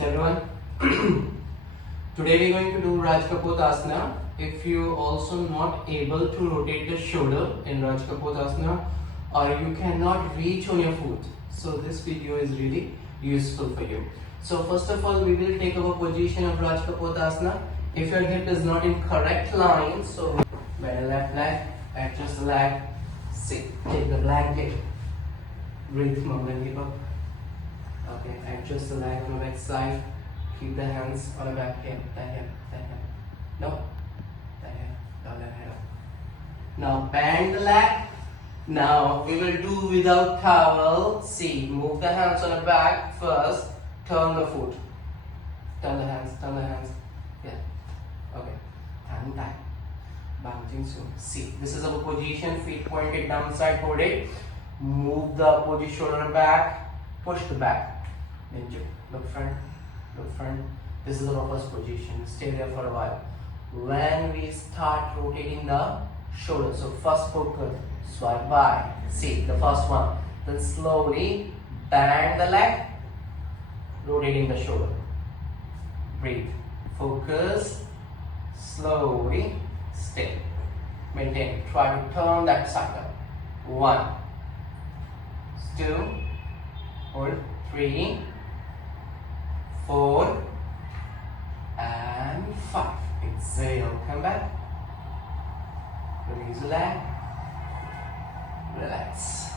Namaste everyone. Today we are going to do Rajkapotasana. If you also not able to rotate the shoulder in Rajkapotasana or you cannot reach on your foot, so this video is really useful for you. So first of all, we will take our position of Rajkapotasana. If your hip is not in correct line, so bend the left leg, adjust the leg, sit, take the blanket, breathe, moment, hip up. Okay, adjust the leg on the back side. Keep the hands on the back hip, that hip, that hip. No, that hip, down that head up. Now bend the leg. Now we will do without towel. See, move the hands on the back first. Turn the foot. Turn the hands, turn the hands. Yeah. Okay. Hand back. Bouncing soon. See, this is our position. Feet pointed downside forward. Move the opposite shoulder back. Push the back. Ninja. Look front. Look front. This is our first position. Stay there for a while. When we start rotating the shoulder, so first focus, swipe by. See the first one. Then slowly bend the leg, rotating the shoulder. Breathe. Focus. Slowly. Stay. Maintain. Try to turn that side up. 1, 2, hold, 3, 4, and 5. Exhale, come back. Release the leg. Relax.